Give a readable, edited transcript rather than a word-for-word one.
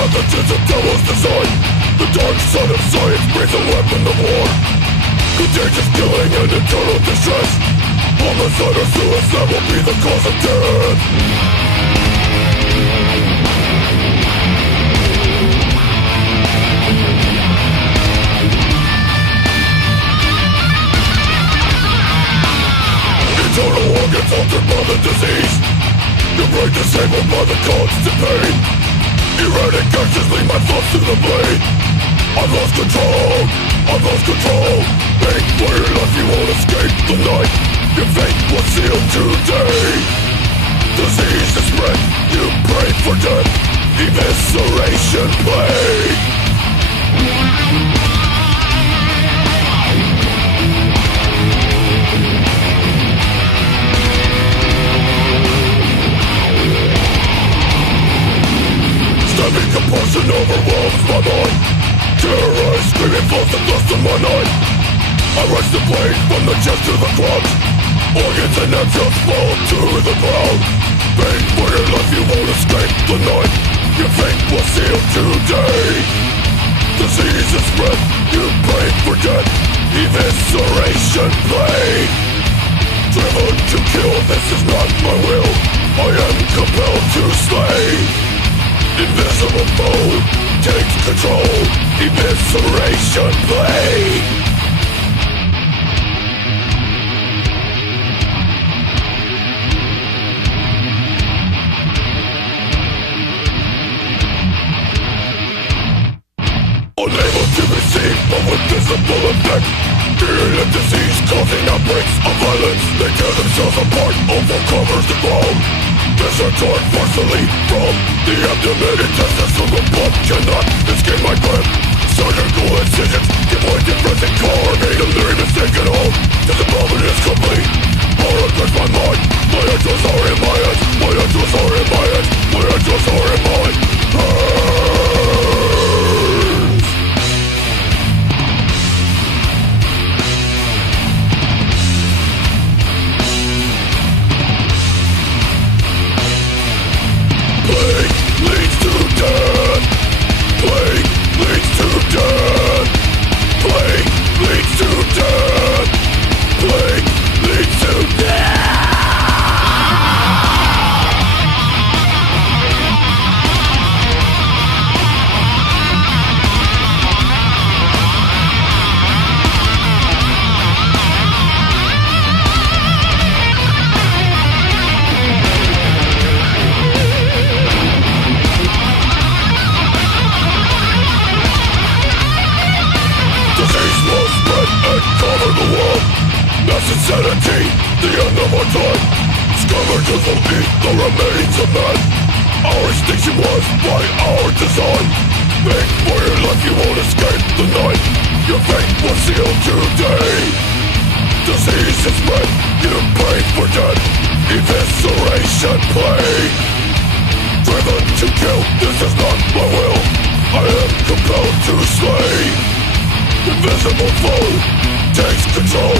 pathogens of devil's design. The dark side of science breathes a weapon of war. Contagious killing and eternal distress. Homicide or suicide will be the cause of death. Internal organs altered by the disease. Your brain disabled by the constant pain. Erratic actions lead my thoughts to the blade. I've lost control, I've lost control. Make for your life, you won't escape the night. Your fate was sealed today. Disease is spread, you pray for death. Evisceration play. Stabbing compulsion overwhelms my mind. Terrorized, screaming flows the dust in my night. I rush the blade from the chest to the ground. Organs and entrails fall to the ground. Pain for your life, you won't escape the night. Your fate was sealed today. Disease is spread, you pray for death. Evisceration play. Driven to kill, this is not my will. I am compelled to slay. Invisible foe takes control. Evisceration play. Unable to receive, but with visible effect. Fearing a disease causing outbreaks of violence. They tear themselves apart, overcovers the ground. Torn forcefully from the abdomen. Intestines from the blood cannot escape my grip. Surgical incisions give way to pressing carbine. Delirious taken hold till the moment is complete. Horror grips my mind. My angels are in my head. My angels are in my head. My angels are in my hands. Plague leads to death. Plague leads to death. Plague leads to death. Plague leads to death. Cover the world, mass insanity, the end of our time. Scourges will eat the remains of man. Our extinction was by our design. Make for your life, you won't escape the night. Your fate was sealed today. Disease is spread, you pray for death. Evisceration play. Driven to kill, this is not my will. I am compelled to slay. Invisible foe takes control.